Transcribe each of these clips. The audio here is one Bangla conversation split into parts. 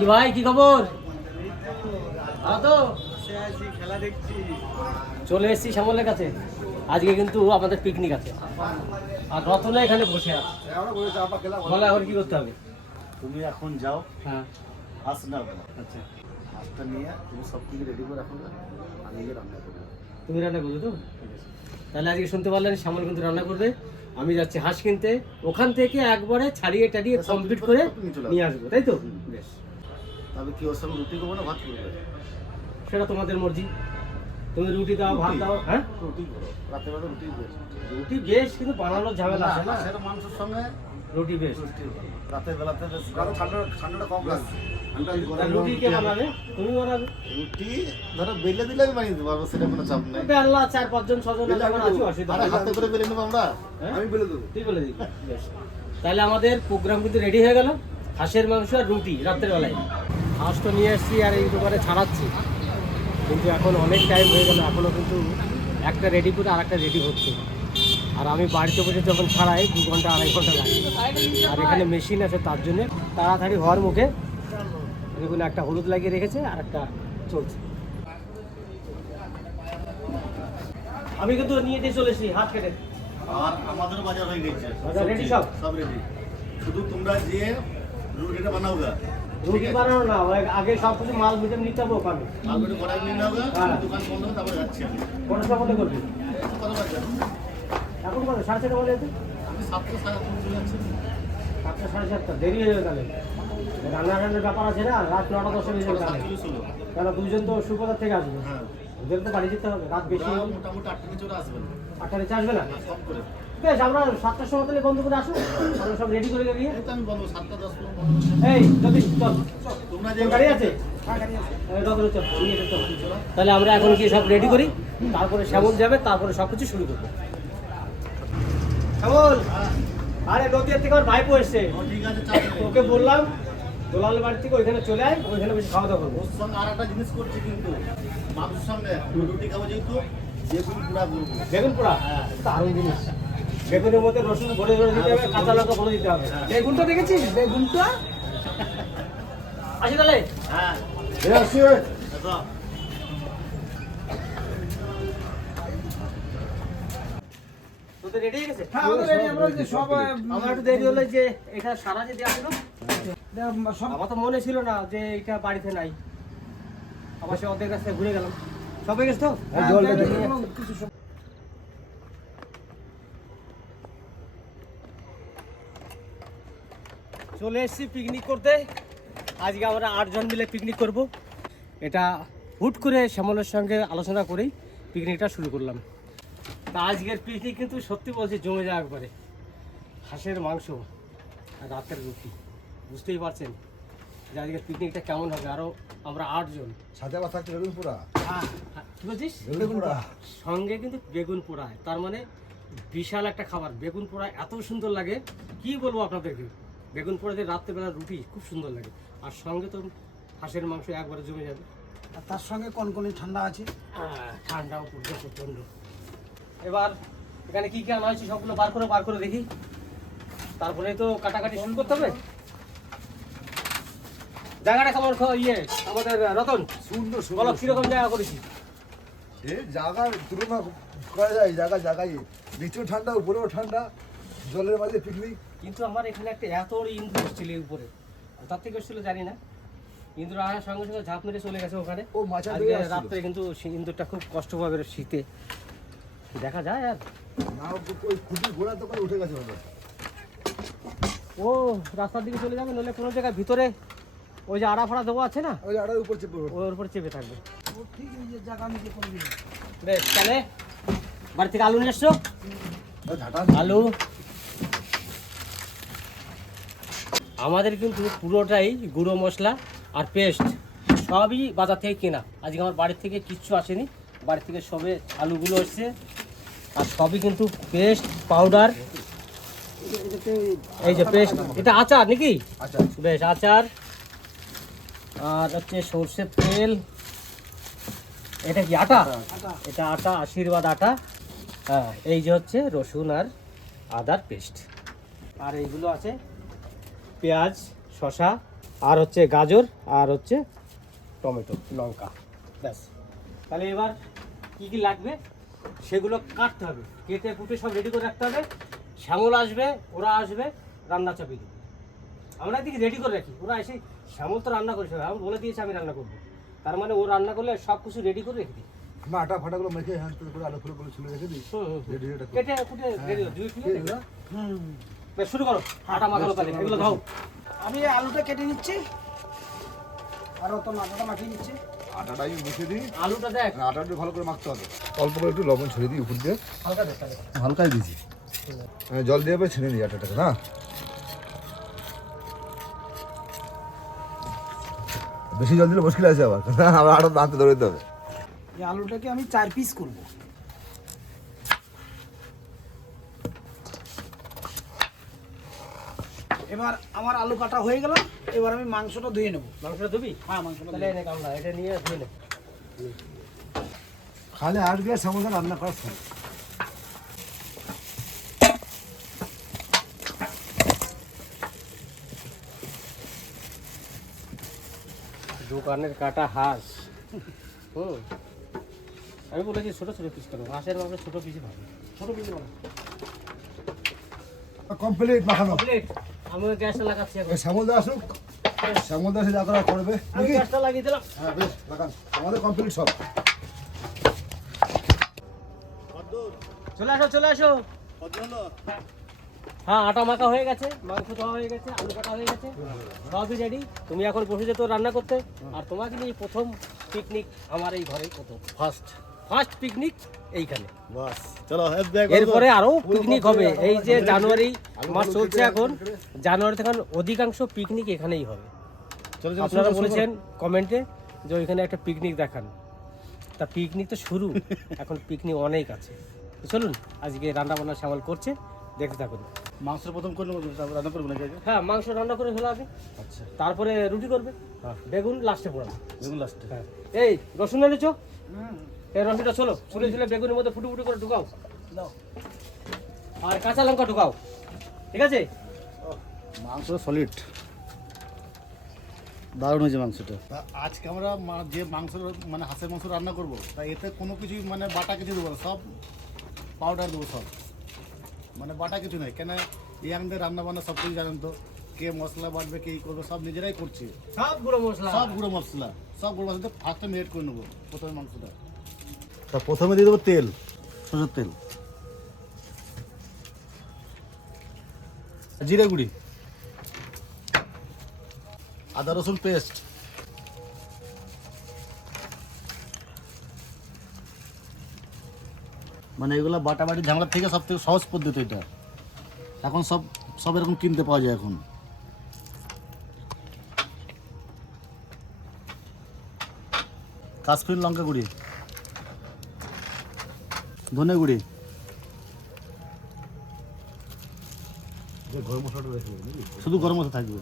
কি ভাই, কি খবর? তো খেলা দেখছি। চলে এসেছি শ্যামলের কাছে। আজকে কিন্তু আমাদের পিকনিক আছে, আর রতনা এখানে বসে আছে। বলে এখন কি করতে হবে? তুমি এখন যাও, হ্যাঁ, হাঁস নাও। আচ্ছা, হাঁসটা নিয়ে তুমি সব কিছু রেডি করে রাখো, আমি গিয়ে রান্না করবো। তুমি রান্না করবে তো? তাহলে আজকে শুনতে পারলেন, শ্যামল কিন্তু রান্না করবে। আমি যাচ্ছি হাঁস কিনতে, ওখান থেকে একবারে ছাড়িয়ে টাড়িয়ে কমপ্লিট করে নিয়ে আসবো, তাই তো? বেশ, তবে কি ওর সঙ্গে রুটি করবো না ভাত করবে? সেটা তোমাদের মর্জি। তুমি রুটি দাও, ভাত দাও। হ্যাঁ, রুটি করো, রাতের বেলা রুটি বেশ। রুটি বেশ, কিন্তু বানানোর ঝামেলা আছে না। সেটা মাংসের সঙ্গে রুটি বেশ। রুটি রাতের বেলাতে বেশ ঠান্ডাটা কম লাগছে। রুটি কে বানাবে? তুমি বানাবে? রুটি ধরো বেলে দিলে আমি বানিয়ে দিতে পারবো, সেটা কোনো চাপ নেই। বেলা 4-5 জন 6 জন আছি, অসুবিধা আরে নেই। হাতে করে বেলে নেবো আমরা, হ্যাঁ? আমি বেলে দেবো। তুই বলে দিবি। বেশ, তাহলে আমাদের প্রোগ্রাম কিন্তু রেডি হয়ে গেল। হাঁসের মাংস আর রুটি রাত্রের বেলায়। হাঁস তো নিয়ে এসেছি আর এই দোকানে ছাড়াচ্ছি, কিন্তু এখন অনেক টাইম হয়ে গেল, এখনও কিন্তু একটা রেডি করে আর একটা রেডি হচ্ছে। আর আমি বাড়িতে বসে যখন ছাড়াই 2 ঘন্টা 2.5 ঘন্টা লাগে। আর এখানে মেশিন আছে, তার জন্যে তাড়াতাড়ি হওয়ার মুখে দেখুন একটা হলুদ লাগিয়ে রেখেছে আর একটা চলছে। আমি কিন্তু নিয়ে দিয়ে চলে এসেছি হাত কেটে। আর আমাদের বাজার হয়ে গেছে, বাজার ready সব? সব রেডি। শুধু তোমরা যে রুটিটা বানাও গা, রুটি বানানো না, ওই আগে সব কিছু মাল মিটাম নিতে হবে ওখানে। আলুটা কড়াই নিয়ে নাও গা, হ্যাঁ। দোকান বন্ধ হবে, তারপরে যাচ্ছি আমি। কটার সময় মনে করবি? কত বাজে? এখন কত? 7:30 বাজে? আমি 7টা 7:30 চলে যাচ্ছি। 7টা 7:30, দেরি হয়ে যাবে তাহলে। রান্নার ব্যাপার আছে না, রাত 9টা 10 বেজে যাবে তাহলে। 7:30 হলো। কেন, দুজন তো সুপাদার থেকে আসবে। হ্যাঁ, ওদের তো বাড়ি যেতে হবে, রাত বেশি ওরা হবে। মোটামুটি 8টা চলে আসবেন। 8টার নিচে আসবে না? সব করে বেশ, আমরা 7টার সময় তাহলে বন্ধ করে আসো, আমরা সব রেডি করে গিয়ে। এই তো আমি বলবো 7টা 10 মিনিট বন্ধ। এই যদি চল, তোমরা যে তোর গাড়ি আছে? এই রতন চল, নিয়ে চল। তাহলে আমরা এখন কি সব রেডি করি, তারপরে শ্যামল যাবে, তারপরে সব কিছু শুরু করবো। শ্যামল, আরে নদীর থেকে আমার ভাইপো এসছে, ও ঠিক আছে, চাপ নেই। ওকে বললাম দোলাল বাড়ি থেকে ওইখানে চলে আয়, ওইখানে বেশি খাওয়া দাওয়া করবো। ওর সঙ্গে আর একটা জিনিস করছি কিন্তু, মাংসের সঙ্গে রুটি খাবো যেহেতু, বেগুন পুরা করবো। বেগুন পোড়া, দারুণ জিনিস। বেগুনের মধ্যে রসুন ভরে ভরে দিতে হবে, কাঁচা লঙ্কা ভরে দিতে হবে। বেগুনটা দেখেছিস? বেগুনটা আসি তাহলে। হ্যাঁ, আসি। দেখো। তোদের রেডি হয়ে গেছে? হ্যাঁ, আমাদের ready, আমরা ওই যে সব, আমার একটু দেরি হলো, যে এটা সারা যে দেওয়া ছিল, সব আমার তো মনে ছিল না যে এটা বাড়িতে নাই। আবার সে ওদের কাছে ঘুরে গেলাম। সব হয়ে গেছে তো? কিছু সব চলে এসেছি পিকনিক করতে। আজকে আমরা 8 জন মিলে পিকনিক করব। এটা হুট করে শ্যামলের সঙ্গে আলোচনা করেই পিকনিকটা শুরু করলাম। তা আজকের পিকনিক কিন্তু সত্যি বলছি জমে যাওয়া একবারে। হাঁসের মাংস আর রাতের রুটি, বুঝতেই পারছেন যে আজকের পিকনিকটা কেমন হবে। আরও আমরা 8 জন। সাদা ভাত থাকছে বেগুন পোড়া। কি বলছিস? বেগুন পোড়া। সঙ্গে কিন্তু বেগুন পোড়া, তার মানে বিশাল একটা খাবার। বেগুন পোড়া এত সুন্দর লাগে, কি বলবো আপনাদেরকে। বেগুন পোড়া দিয়ে রাত্রেবেলা রুটি খুব সুন্দর লাগে, আর সঙ্গে তো হাঁসের মাংস একবারে জমে যাবে। আর তার সঙ্গে কনকনে ঠান্ডা আছে। ঠান্ডাও পড়ছে প্রচণ্ড। এবার এখানে কি কি আনা হয়েছে সবগুলো বার করে দেখি, তারপরে তো কাটাকাটি শুরু করতে হবে। জায়গাটা কেমন ইয়ে আমাদের রতন, সুন্দর বলো কিরকম জায়গা করেছি? এই জায়গার তুলনা করা যায়, জায়গায় নিচেও ঠান্ডা উপরেও ঠান্ডা, জলের মাঝে পিকনিক। কিন্তু আমার এখানে একটা এত বড় ইন্দুর এসেছিল এই উপরে, তার থেকে এসেছিল জানি না। ইন্দুর আসার সঙ্গে সঙ্গে ঝাঁপ মেরে চলে গেছে ওখানে। ও মাছা আজকে দিয়ে আসছিল। রাত্রে কিন্তু সেই ইন্দুরটা খুব কষ্ট পাবে শীতে, দেখা যায়। আর না, ওই খুঁটির গোড়া তো করে উঠে গেছে ওটা। ও রাস্তার দিকে চলে যাবে, নইলে কোনো জায়গায় ভিতরে ওই যে আড়া ফাড়া দেওয়া আছে না, ওই আড়ার উপর চেপে ওঠে। ওর উপর চেপে থাকবে। ও ঠিক এই যে জায়গা আমি যে করে দিই। বেশ, তাহলে বাড়ি থেকে আলু নিয়ে এসছো? ওই ঝাঁটা আলু আমাদের কিন্তু পুরোটাই গুঁড়ো মশলা আর পেস্ট সবই বাজার থেকে কেনা। আজকে আমার বাড়ির থেকে কিচ্ছু আসেনি, বাড়ি থেকে সবে আলুগুলো এসছে, আর সবই কিন্তু পেস্ট পাউডার। এই যে পেস্ট, এটা আচার নাকি? আচ্ছা বেশ, আচার। আর হচ্ছে সর্ষের তেল। এটা কি আটা? এটা আটা, আশীর্বাদ আটা। হ্যাঁ, এই যে হচ্ছে রসুন আর আদার পেস্ট। আর এইগুলো আছে পেঁয়াজ, শসা, আর হচ্ছে গাজর, আর হচ্ছে টমেটো, লঙ্কা, ব্যাস। তাহলে এবার কি কি লাগবে সেগুলো কাটতে হবে, কেটে কুটে সব রেডি করে রাখতে হবে। শ্যামল আসবে, ওরা আসবে, রান্না চাপিয়ে দেবে। আমরা এদিকে রেডি করে রাখি, ওরা এসে শ্যামল তো রান্না করেছে, আমি বলে দিয়েছি আমি রান্না করবো, তার মানে ও রান্না করলে সব কিছু রেডি করে রেখে দিই। আমরা আটা ফাটাগুলো মেখে হ্যান্ড করে আলু ফুলো করে ছুলে রেখে দিই। রেডি রেডি কেটে কুটে রেডি বেশ, শুরু করো। আটা মাখানো তাহলে এগুলো দাও। আমি এই আলুটা কেটে নিচ্ছি আর তো মাথাটা মাখিয়ে নিচ্ছি। আটাটা আমি মিশিয়ে দিই। আলুটা দেখ আটাটা একটু ভালো করে মাখতে হবে। অল্প করে একটু লবণ ছড়িয়ে দিই উপর দিয়ে। হালকা দেখ তাহলে। হালকাই দিয়েছি। জল দিয়ে ছেড়ে দিই আটাটাকে না। বেশি জল দিলে মুশকিল আছে আবার। আবার আটা দাঁতে ধরে দিতে হবে। এই আলুটাকে আমি 4 পিস করব। এবার আমার আলু কাটা হয়ে গেল, এবার আমি মাংসটা ধুয়ে নেব। মাংসটা ধুবি? হ্যাঁ, মাংসটা তাহলে এনে কামড়া, এটা নিয়ে ধুয়ে নে। খালি আজকে সমোসা রান্না করার সময়। দোকানের কাটা হাঁস। আমি বলেছি ছোটো ছোটো পিস করো, হাঁসের মাংস ছোটো পিসই ভালো। ছোট পিস বানাবো। কমপ্লিট মাখানো। কমপ্লিট। আমি ওই গ্যাসটা লাগাচ্ছি এখন। শ্যামলদা আসুক। শ্যামলদা এসে যা করা করবে। আমি গ্যাসটা লাগিয়ে দিলাম। হ্যাঁ বেশ লাগান। আমাদের কমপ্লিট সব। চলে আসো চলে আসো। হ্যাঁ, আটা মাখা হয়ে গেছে, মাংস ধোয়া হয়ে গেছে, আলু কাটা হয়ে গেছে, সবই রেডি। তুমি এখন বসে যেত রান্না করতে। আর তোমাকে নিয়ে প্রথম পিকনিক আমার এই ঘরে, প্রথম ফার্স্ট পিকনিক এইখানে। বাস চলো এরপরে আরো পিকনিক হবে। এই যে জানুয়ারি মাস চলছে এখন, জানুয়ারি থেকে অধিকাংশ পিকনিক এখানেই হবে। আপনারা বলেছেন কমেন্টে যে ওইখানে একটা পিকনিক দেখান, তা পিকনিক তো শুরু, এখন পিকনিক অনেক আছে। তো চলুন, আজকে রান্না বান্না শ্যামল করছে, দেখতে থাকুন। মাংসের প্রথম করে নেবো, তারপর রান্না করবো নাকি আগে? হ্যাঁ, মাংস রান্না করে ফেলা আগে, আচ্ছা, তারপরে রুটি করবে, বেগুন লাস্টে পোড়াবে। দেখুন লাস্টে। হ্যাঁ, এই রসুন এনেছো? এই রসুনটা চলো ছুলে ছুলে বেগুনের মধ্যে ফুটু ফুটু করে ঢুকাও, দাও। আর কাঁচা লঙ্কা ঢুকাও, ঠিক আছে? মাংস সলিড, দারুণ হয়েছে মাংসটা। আজকে আমরা যে মাংস মানে হাঁসের মাংস রান্না করবো, তা এতে কোনো কিছু মানে বাটা কিছু দেবো না, সব পাউডার দেবো সব, মানে বাটা কিছু নেই। কেন এই আমাদের রান্না বান্না সব কিছু জানেন তো, কে মশলা বাটবে কে ই করবে, সব নিজেরাই করছি। সব গুঁড়ো মশলা, সব গুঁড়ো মশলা ফার্স্টে মেরিনেট করে নেবো প্রথমে মাংসটা। তা প্রথমে দিয়ে দেবো তেল, সরষের তেল, জিরে গুঁড়ি, আদা রসুন পেস্ট, মানে এগুলো বাটাবাটি ঝামেলার থেকে সব থেকে সহজ পদ্ধতি এটা। এখন সব সব এরকম কিনতে পাওয়া যায় এখন। কাশ্মীর লঙ্কা গুঁড়ি, ধনে গুঁড়ি, গরম মশলাটা রেখে দিই নাকি? শুধু গরম মশলা থাকবে।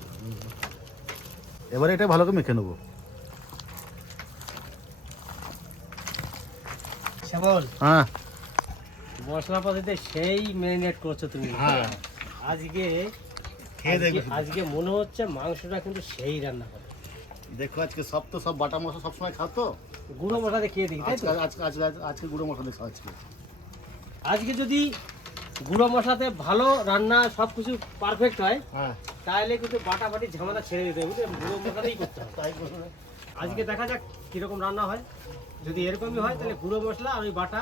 এবারে এটা ভালো করে মেখে নেবো। শ্যামল, হ্যাঁ, মশলাপাতিতে সেই ম্যারিনেট করছো তুমি। হ্যাঁ। আজকে খেয়ে দেখবে। আজকে মনে হচ্ছে মাংসটা কিন্তু সেই রান্না করে। দেখো আজকে সব তো সব বাটা মশলা সবসময় খাও তো, গুঁড়ো মশলা দিয়ে খেয়ে দিই, তাই তো? আজকে আজকে আজকে আজকে গুঁড়ো মশলা দেখো আজকে। আজকে যদি গুঁড়ো মশলাতে ভালো রান্না সব কিছু পারফেক্ট হয়, হ্যাঁ, তাহলে কিন্তু বাটাবাটি ঝামেলা ছেড়ে দিতে হবে, বুঝলে? গুঁড়ো মশলাতেই করতে হবে। তাই করবে। আজকে দেখা যাক কিরকম রান্না হয়। যদি এরকমই হয় তাহলে গুঁড়ো মশলা আর ওই বাটা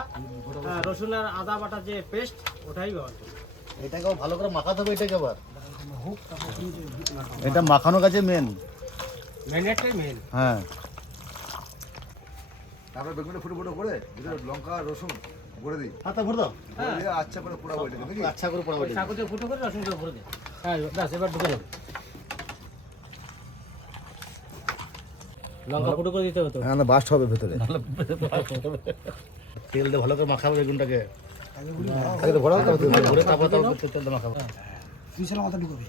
রসুন আর আদা বাটা যে পেস্ট, ওটাই ব্যবহার করবে। এটাকে ভালো করে মাখাতে হবে। এটাকে আবার এটা মাখানো কাছে মেন। ম্যারিনেটটাই মেন। হ্যাঁ, তারপরে বেগুনটা ফুটো ফুটো করে ভিতরে লঙ্কা রসুন ভরে দিই। হাতা ভরে দাও। ভরে দিয়ে আচ্ছা করে পোড়াবো এটাকে নাকি? আচ্ছা করে পড়াবো। ওই সাকুতে ফুটো করে রসুন করে ভরে দে। হ্যাঁ, ব্যাস এবার ঢুকে যাবে। লঙ্কা ফুটো করে দিতে হবে তো। হ্যাঁ না বাস্ট হবে ভেতরে। তেল দিয়ে ভালো করে মাখাবো বেগুনটাকে। আগে তো ভরাও তারপর তেল দাও। ভরে তারপর তেল দিয়ে মাখাবো। বিশাল মাথা ঢুকাবে।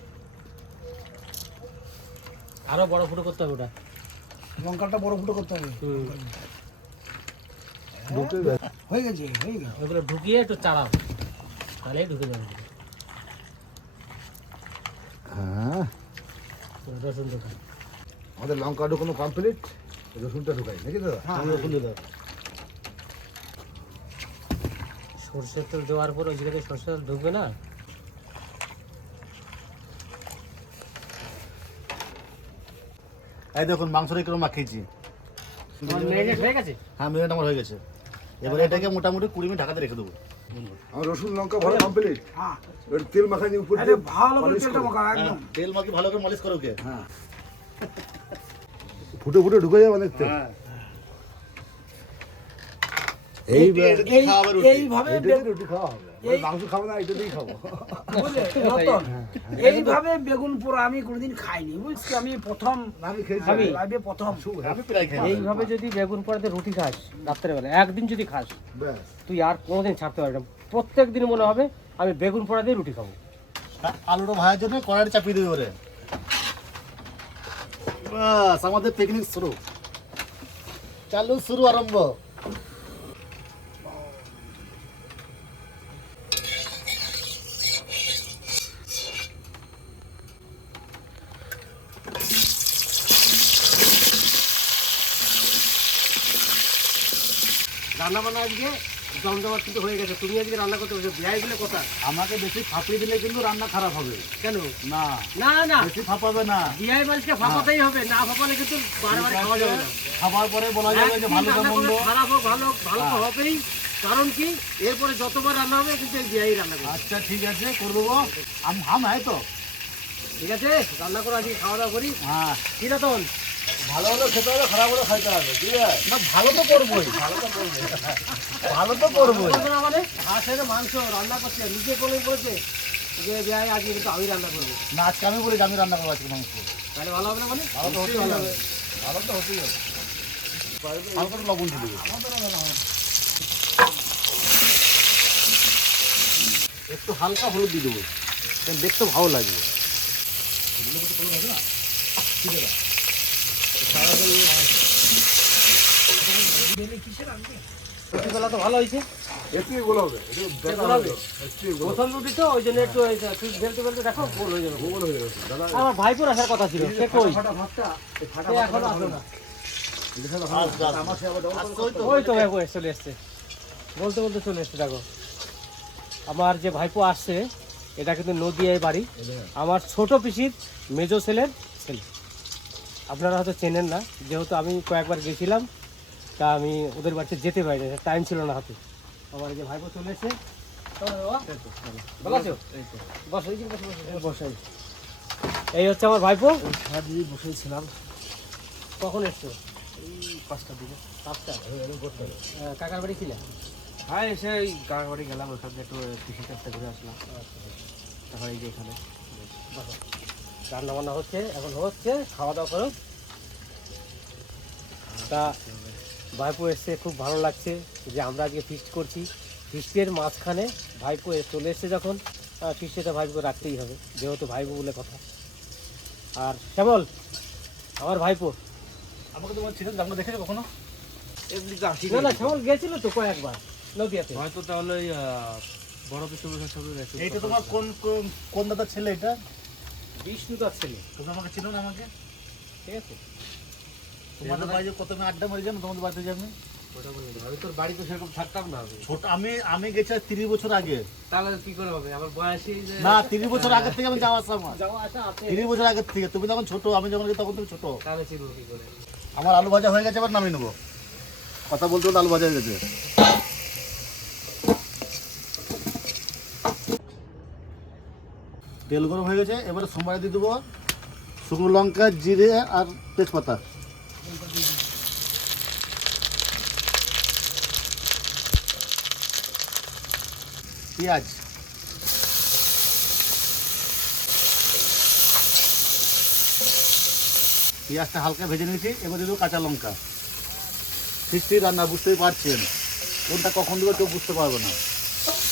আরো বড় ফুটো করতে হবে ওটা। লঙ্কাটা বড় ফুটো করতে হবে। ঢুকে গেছে। হয়ে গেছে, হয়ে গেছে। ওগুলো ঢুকিয়ে একটু চাড়াও, তাহলেই ঢুকে যাবে। হ্যাঁ রসুন ঢোকা। আমাদের লঙ্কা ঢুকানো কমপ্লিট, রসুনটা ঢুকাই নাকি দাদা? রসুন দিয়ে দাও। সর্ষের তেল দেওয়ার পর ওই জায়গায় সর্ষের তেল ঢুকবে না। এই দেখুন মাংসটা একটু মাখিয়েছি। তোমার ম্যারিনেট হয়ে গেছে? হ্যাঁ মেরিনেট আমার হয়ে গেছে। এবার এটাকে মোটামুটি 20 মিনিট ঢাকাতে রেখে দেবো। আমার রসুন লঙ্কা ভালো কমপ্লিট, হ্যাঁ এবার তেল মাখানি উপর আরে দিয়ে ভালো করে polish তেলটা করো। মাখা হ্যাঁ, একদম তেল মাখি ভালো করে মালিশ করো ওকে। হ্যাঁ, ফুটে ফুটে ঢুকে যাবে দেখতে। হ্যাঁ এইবার এটা দিয়ে খাওয়া হবে রুটি। এইভাবে এটা দিয়ে রুটি খাওয়া হবে, এই- মাংস খাবো না, এটা দিয়েই খাবো। বুঝলে রতন, এইভাবে বেগুন পোড়া আমি কোনোদিন খাইনি, বুঝছি আমি প্রথম আমি খেয়েছি। খাবি? লাইভে প্রথম। আমি প্রায় খাই। এইভাবে যদি বেগুন পোড়াতে রুটি খাস রাত্রেবেলা, একদিন যদি খাস, ব্যাস, তুই আর কোনোদিন ছাড়তে পারবি না। প্রত্যেক দিন মনে হবে আমি বেগুন পোড়া দিয়ে রুটি খাবো। আলুটা ভাজার জন্য কড়াইটা চাপিয়ে দেবে ওরে। বাস আমাদের পিকনিক শুরু, চালু শুরু আরম্ভ। রান্না বান্না আজকে জমজমাট কিন্তু হয়ে গেছে। তুমি আজকে রান্না করতে বসে বিয়াই বলে কথা। আমাকে বেশি ফাঁপিয়ে দিলে কিন্তু রান্না খারাপ হবে। কেন? না না না, বেশি ফাঁপাবে না। বিয়াই মানুষকে ফাঁপাতেই হবে, না ফাঁপালে কিন্তু বারবার খাওয়া যাবে না। খাবার পরে বলা যাবে যে একদিন ভালো রান্না মন্দ। করলে খারাপ হোক ভালো, ভালো তো হবেই। কারণ কি, এরপরে যতবার রান্না হবে কিন্তু এই বিয়াই রান্না করবে। আচ্ছা ঠিক আছে করে দেবো। হাম হ্যাঁ তো ঠিক আছে, রান্না করে আজকে খাওয়া দাওয়া করি। হ্যাঁ, কি রতন? ভালো হলে খেতে হবে, খারাপ হলে খাইতে হবে, ঠিক আছে? না ভালো তো করবোই, ভালো তো করবোই। বলবো না মানে হাঁসের মাংস রান্না করছে, নিজে কোলে বলছে যে বিয়াই আজকে কিন্তু আমি রান্না করবো। না আজকে আমি বলি যে আমি রান্না করবো আজকে মাংস। তাহলে ভালো হবে না মানে? ভালো তো হতেই হবে, ভালো তো হতেই হবে। হালকা একটু লবণ দিয়ে দেবো, একটু হালকা হলুদ দিয়ে দেবো, দেখতে ভালো লাগবে। রুটিবেলা তো ভালো হয়েছে। একটু গোল হবে, একটু দেখা গোল হবে? হবে, একটু গোল হবে। প্রথম রুটি তো ওই জন্য একটু তুই বেলতে বেলতে দেখো গোল হয়ে যাবে। গোল হয়ে গেছে, দাদা। আমার ভাইপোর আসার কথা ছিল, সে কই? ফাটা ভাতটা, এই ফাটা সে ভাতটা এখনো হবে আসলো না। না। এটা ছাড়া হবে না। আমার সে আবার double করে করতে হবে। ওই তো ভাইপো চলে এসছে, বলতে বলতে চলে এসছে। দেখো আমার যে ভাইপো আসছে, এটা কিন্তু নদিয়ায় বাড়ি, আমার ছোট পিসির মেজো ছেলের ছেলে। আপনারা হয়তো চেনেন না, যেহেতু আমি কয়েকবার গেছিলাম, তা আমি ওদের বাড়িতে যেতে পারিনি, টাইম ছিল না হাতে। আমার এই যে ভাইপো চলে এসছে। ভালো আছো? বসো, এই যে বসো, বসো। এই হচ্ছে আমার ভাইপো। বসেছিলাম কখন এসছো? 5টার দিকে। 5টা? কাকার বাড়ি ছিলেন? হ্যাঁ এসে ওই কাকার বাড়ি গেলাম, ওখান থেকে একটু কৃষি কাজটা ঘুরে আসলাম, তারপর এই যে এখানে। রান্না বান্না হচ্ছে, এখন হচ্ছে, খাওয়া দাওয়া করো। তা ভাইপো এসছে, খুব ভালো লাগছে যে আমরা আজকে ফিস্ট করছি। ফিস্টের মাঝখানে ভাইপো চলে এসছে যখন, ফিস্টেটা ভাইপো রাখতেই হবে, যেহেতু ভাইপো বলে কথা। আর শ্যামল আমার ভাইপো। আমাকে তোমার ছিল আমরা দেখেছো কখনো? এমনি তো আসি না না, শ্যামল গেছিল তো কয়েকবার নদিয়াতে। হয়তো, তাহলে ওই বড় পিসুর সাথে এইটা তোমার কোন কোন দাদার ছেলে এটা? বিষ্ণু তার ছেলে, তুমি আমাকে চিনো না আমাকে? ঠিক আছে। তোমাদের বাড়িতে কত আমি আড্ডা মারি জানো? তোমাদের বাড়িতে যাবো আমি তোর বাড়িতে সেরকম থাকতাম না। ছোট, আমি গেছি 30 বছর আগে। তাহলে কি করে হবে, আমার বয়সী না 30 বছর আগের থেকে আমি যাওয়া আসা আমার। যাওয়া আসা আছে। 30 বছর আগের থেকে। তুমি যখন ছোট, আমি যখন গেছি তখন তুমি ছোট। তাহলে চিনবো কি করে? আমার আলু ভাজা হয়ে গেছে, এবার নামিয়ে নেবো। কথা বলতে বলতে আলু ভাজা হয়ে গেছে। তেল গরম হয়ে গেছে, এবারে সোমবারে দিয়ে দেবো শুকনো লঙ্কা, জিরে আর তেজপাতা। পেঁয়াজ, পেঁয়াজটা হালকা ভেজে নিয়েছি, এবার দিয়ে দেবো কাঁচা লঙ্কা। ফিস্টি রান্না বুঝতেই পারছেন, কোনটা কখন দেবো কেউ বুঝতে পারবে না।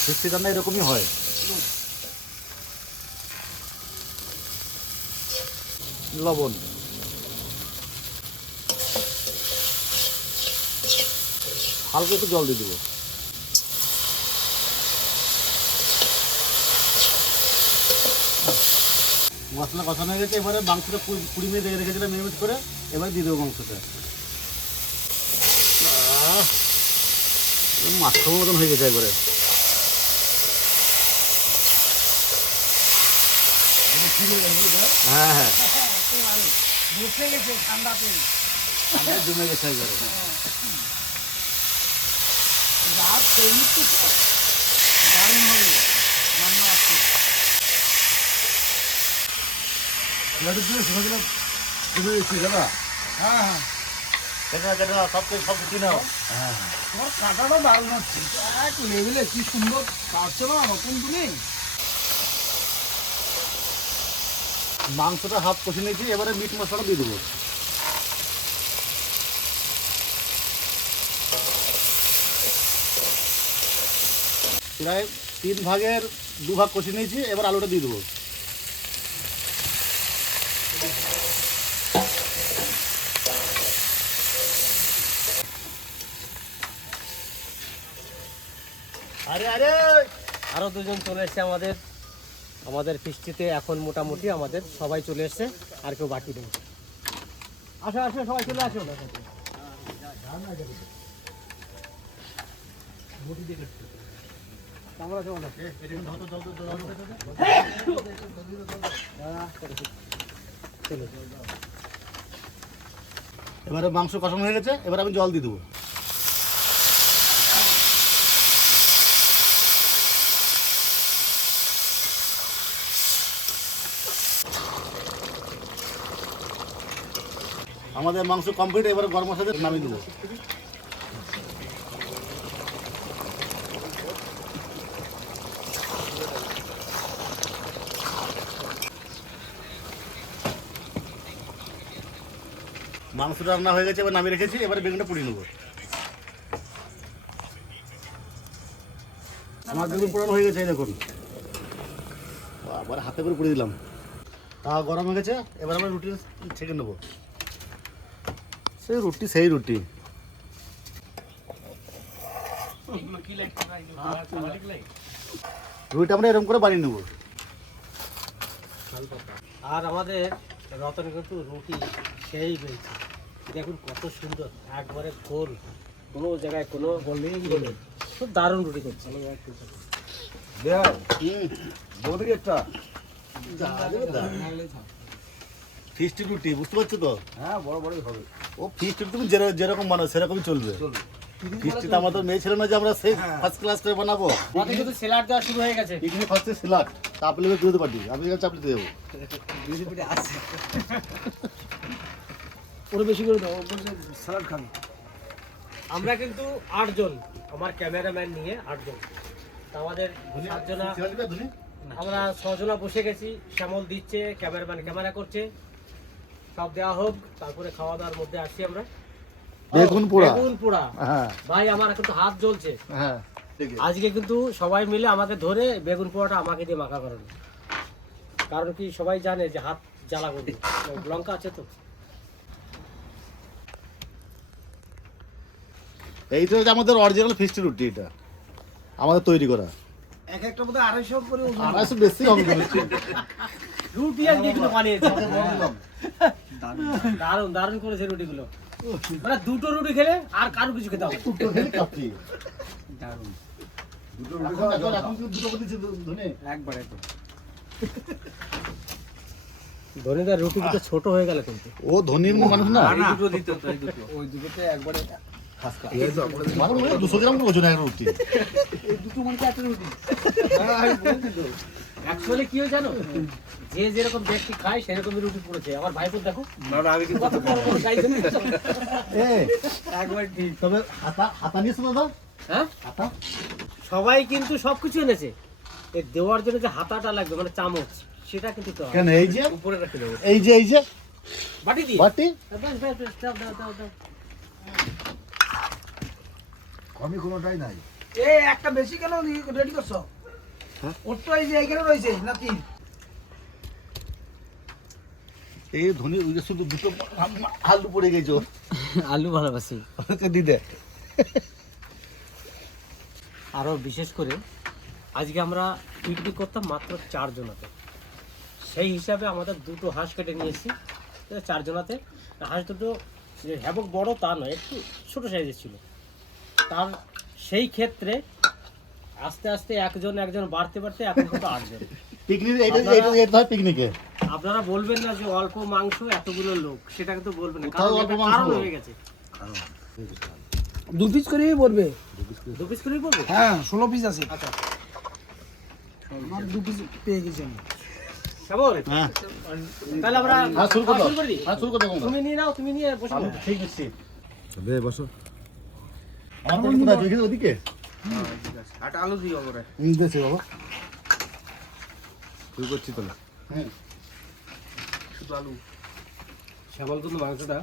ফিস্টি রান্না এরকমই হয়। লবণ, হালকা একটু জল দিয়ে দেবো। মশলা কষানো হয়ে গেছে, এবারে মাংসটা 20 মিনিট রেখেছিলাম মেরিনেট করে, এবার দিয়ে দেবো মাংসটা। মাখো মতন হয়ে গেছে একবারে। হ্যাঁ হ্যাঁ বসে গেছে ঠান্ডাতে, ঠান্ডায় জমে গেছে একবারে। রাত তৈরি তো দারুণ হবে রান্না আছে। দাদা হ্যাঁ হ্যাঁ, কেটে নাও, সব কিছু নাও। হ্যাঁ হ্যাঁ তোমার কাঁটাটা দারুণ হচ্ছে, এক লেভেলে কি সুন্দর কাটছে না নতুন তুমি। মাংসটা হাফ কষে নিয়েছি, এবারে মিট মশলাটা দিয়ে দেবো। প্রায় 3 ভাগের 2 ভাগ কষে নিয়েছি, এবার আলুটা দিয়ে দেবো। আরে আরে আরও দুজন চলে এসছে আমাদের ফিস্টিতে। এখন মোটামুটি আমাদের সবাই চলে এসছে, আর কেউ বাকি নেই। আসো আসো, সবাই চলে আসো। কেমন আছো বলো? চলো। এবারে মাংস কষানো হয়ে গেছে, এবার আমি জল দিয়ে দেবো। আমাদের মাংস কমপ্লিট, এবারে গরম মশলা দিয়ে নামিয়ে দেবো। মাংসটা রান্না হয়ে গেছে, এবার নামিয়ে রেখেছি, এবারে বেগুনটা পুড়িয়ে নেবো। আমার বেগুন পোড়ানো হয়ে গেছে, এই দেখুন। আবার হাতে করে পুড়িয়ে দিলাম। তা গরম হয়ে গেছে, এবার আমরা রুটি ছেঁকে নেবো। সেই রুটি রুটিটা আমরা এরকম করে বানিয়ে নেবো। আর আমাদের রতন কিন্তু রুটি সেই বেলছে, দেখুন কত সুন্দর, একবারে গোল, কোনো জায়গায় কোনো গোল নেই। খুব দারুণ রুটি করছে। ফিস্টি রুটি বুঝতে পারছো তো? হ্যাঁ বড় বড়ই হবে। ও ফিস্টি তুমি যেরকম বানাও সেরকমই চলবে। ফিস্টিতে আমাদের মেয়ে ছিল না যে আমরা সেই ফার্স্ট ক্লাস করে বানাবো। আমাদের কিন্তু সেলাড দেওয়া শুরু হয়ে গেছে। পিকনিক ফার্স্টে সিলাট, চাপলে তুলতে পারবি, আমি এখানে চাপলে দেবো। ওরা বেশি করে দাও, স্যালাড খাবে। আমরা কিন্তু 8 জন, আমার ক্যামেরাম্যান নিয়ে 8 জন। তা আমাদের 7 জনা, আমরা 6 জনা বসে গেছি। শ্যামল দিচ্ছে, ক্যামেরাম্যান ক্যামেরা করছে, সব দেওয়া হোক, তারপরে খাওয়া দাওয়ার মধ্যে আসছি আমরা। বেগুন পোড়া। বেগুন পোড়া, হ্যাঁ ভাই আমার কিন্তু হাত জ্বলছে। হ্যাঁ আজকে কিন্তু সবাই মিলে আমাকে ধরে বেগুন পোড়াটা আমাকে দিয়ে মাখা করানো। কারণ কি সবাই জানে যে হাত জ্বালা করবে। লঙ্কা আছে তো। এইটা হচ্ছে আমাদের অরিজিনাল ফিস্টি রুটি, এটা আমাদের তৈরি করা। এক একটা বোধ 250 করে ওজন। 250 বেশি হবে বলেছি। রুটি আজকে কিন্তু বানিয়েছে। দারুণ দারুণ করেছে রুটিগুলো। মানে দুটো রুটি খেলে আর কারো কিছু খেতে হবে। দুটো খেলে কাঁপছি। দারুণ। দুটো রুটি খাওয়া যাবে। এখন কিন্তু দুটো করে দিচ্ছে ধনে। একবারে তো ধনীদার রুটি কিন্তু ছোট হয়ে গেল কিন্তু। ও ধনির মানুষ না। এই দুটো দিতে তো, এই দুটো ওই দুটোতে একবারে খাসকা। মানুষ 200 গ্রাম ওজন এক রুটি। এই দুটো মানে একটা রুটি। অ্যাকচুয়ালি কি হয় জানো, যে যেরকম ব্যক্তি খায় সেরকমই রুটি পড়েছে। আমার ভাইপো দেখো না না, আমি কিন্তু কত বড় বড় খাইছে না। একবার ঠিক। তবে হাতা নিয়েছো দাদা? হ্যাঁ, হাতা সবাই কিন্তু সবকিছু এনেছে। এই দেওয়ার জন্য যে হাতাটা লাগবে, মানে চামচ, সেটা কিন্তু তো কেন? এই যে উপরে রাখতে দেবো। এই যে বাটি দিয়ে বাটি। ব্যাস, ব্যাস, ব্যাস, দাও, দাও, দাও, দাও। কমই কোনোটাই নাই। এই একটা বেশি কেন রেডি করছো? ওর তো এই যে এইখানে রয়েছে নাকি? এই ধনি ওই যে শুধু দুটো আলু পড়ে গেছে ওর। আলু ভালোবাসি। ওকে দি দে। আরও বিশেষ করে আজকে আমরা পিকনিক করতাম মাত্র 4 জনাতে। সেই হিসাবে আমাদের দুটো হাঁস কেটে নিয়েছি, 4 জনাতে। হাঁস দুটো যে হ্যাবক বড় তা নয়, একটু ছোটো সাইজের ছিল। তার সেই ক্ষেত্রে আস্তে আস্তে একজন বাড়তে বাড়তে এখন কিন্তু 8 জন। পিকনিক এটা হয় পিকনিকে। আপনারা বলবেন না যে অল্প মাংস এতগুলো লোক, সেটা কিন্তু বলবেন না, কোথাও কারণ অল্প এটা মাংস কারণ হলো। হয়ে গেছে। 2 পিস করেই পড়বে। 2 পিস করেই পড়বে? হ্যাঁ 16 পিস আছে। আচ্ছা আমার 2 পিস পেয়ে গেছি আমি। কেমন? হ্যাঁ তাহলে আমরা হ্যাঁ শুরু করো, শুরু করে দিই। হ্যাঁ শুরু করো তোমরা। তুমি নিয়ে নাও, তুমি নিয়ে বসে আমি নাও। তো ঠিক দিচ্ছি। দে বসো। আমার তো কোথায় দেখি ওদিকে হ্যাঁ ঠিক আছে আটা আলু দিও করে নিতেছি বাবা। শুরু করছি তাহলে। হ্যাঁ শুধু আলু শ্যামল কিন্তু মাংসটা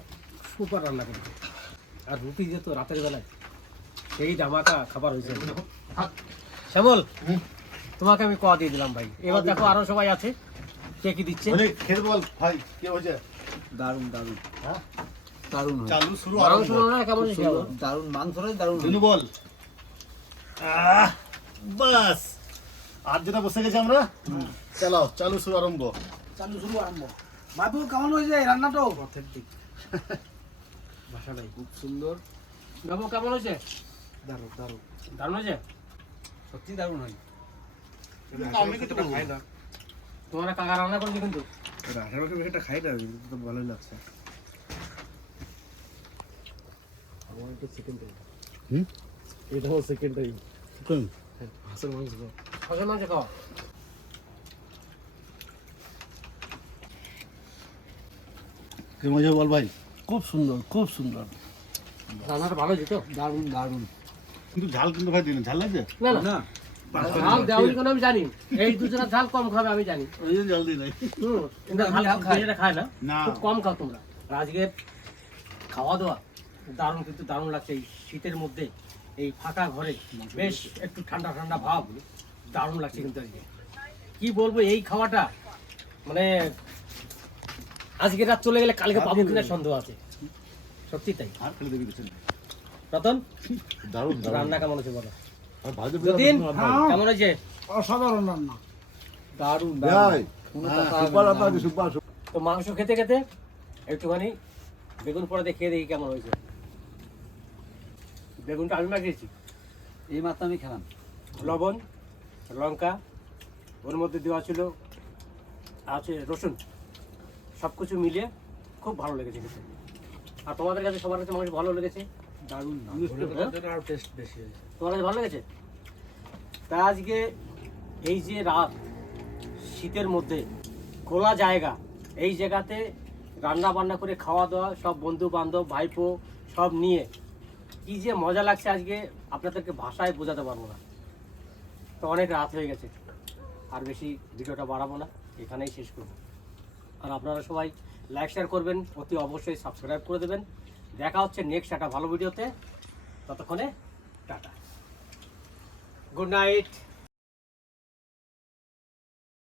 সুপার রান্না করেছে। আর রুটি যেত রাতের বেলায়, সেই ধামাকা খাবার হয়েছে। শ্যামল, তোমাকে আমি দিয়ে দিলাম ভাই। এবার দেখো আরো সবাই আছে, কে কি দিচ্ছে। বলে খেতে বল ভাই কি হয়েছে? দারুন দারুন হ্যাঁ দারুন চালু শুরু মাংস আরম্ভ। না কেমন হয়েছে শ্যামল? দারুন মাংসটাই দারুন দিনু বল। বাস আর যেটা বসে গেছি আমরা, চালাও চালু শুরু আরম্ভ। চালু শুরু আরম্ভ। বাবু কেমন হয়েছে রান্নাটাও? অথেন্টিক ভাষাটাই খুব সুন্দর বাবু কেমন হয়েছে? দারুন দারুন দারুণ হয়েছে? সত্যি দারুন হয় আমি কিছু বলবো খাই না তোমরা কাকা রান্না করছি কিন্তু। রাতের বেলা এটা খাই না কিন্তু তো ভালোই লাগছে আমার একটু চিকেন টাইম। হুম? এটা হলো সেকেন্ড টাইম। চিকেন হাঁসের মাংস খাও। হাঁসের মাংস খাও। কি মজা বল ভাই। খুব সুন্দর, খুব সুন্দর। রান্নাটা ভালো হয়েছে তো? দারুন দারুন কিন্তু ঝাল কিন্তু ভাই দিন ঝাল লাগছে। না না, না ঝাল দেওয়ার কোনো আমি জানি। এই দুজনের ঝাল কম খাবে আমি জানি। ওই জন্য ঝাল দিই নাই। কিন্তু আমি ঝাল খাই। যেটা খায় না, না খুব কম খাও তোমরা। আর আজকের খাওয়া দাওয়া দারুণ, কিন্তু দারুণ লাগছে। এই শীতের মধ্যে এই ফাঁকা ঘরে বেশ একটু ঠান্ডা ঠান্ডা ভাব, দারুণ লাগছে কিন্তু আজকে। কি বলবো, এই খাওয়াটা মানে আজকে রাত চলে গেলে কালকে পাবো কিনা সন্দেহ আছে। সত্যি তাই। আর ফেলে দিবি কিছু রতন, দারুণ রান্না কেমন হচ্ছে বলো? ভালো যতীন, কেমন হয়েছে? অসাধারণ রান্না। দারুন ভাই হ্যাঁ, সুপার আপনাকে সুপার। তো মাংস খেতে খেতে একটুখানি বেগুন পরে দিয়ে খেয়ে দেখি কেমন হয়েছে। বেগুনটা আমি মাখিয়েছি, এই মাত্র আমি খেলাম লবণ, লঙ্কা, ওর মধ্যে দেওয়া ছিল আছে রসুন, সব কিছু মিলিয়ে খুব ভালো লেগেছে খেতে। আর তোমাদের কাছে সবার কাছে মাংস ভালো লেগেছে? দারুন হ্যাঁ? আরো টেস্ট বেশি হয়েছে তোমার কাছে ভালো লেগেছে? তা আজকে এই যে রাত, শীতের মধ্যে খোলা জায়গা, এই জায়গাতে রান্না বান্না করে খাওয়া দাওয়া, সব বন্ধু বান্ধব ভাইপো সব নিয়ে কি যে মজা লাগছে আজকে, আপনাদেরকে ভাষায় বোঝাতে পারবো না। তো অনেক রাত হয়ে গেছে, আর বেশি ভিডিওটা বাড়াবো না, এখানেই শেষ করবো। আর আপনারা সবাই লাইক শেয়ার করবেন, অতি অবশ্যই সাবস্ক্রাইব করে দেবেন। দেখা হচ্ছে নেক্সট একটা ভালো ভিডিওতে, ততক্ষণে টাটা, গুড নাইট।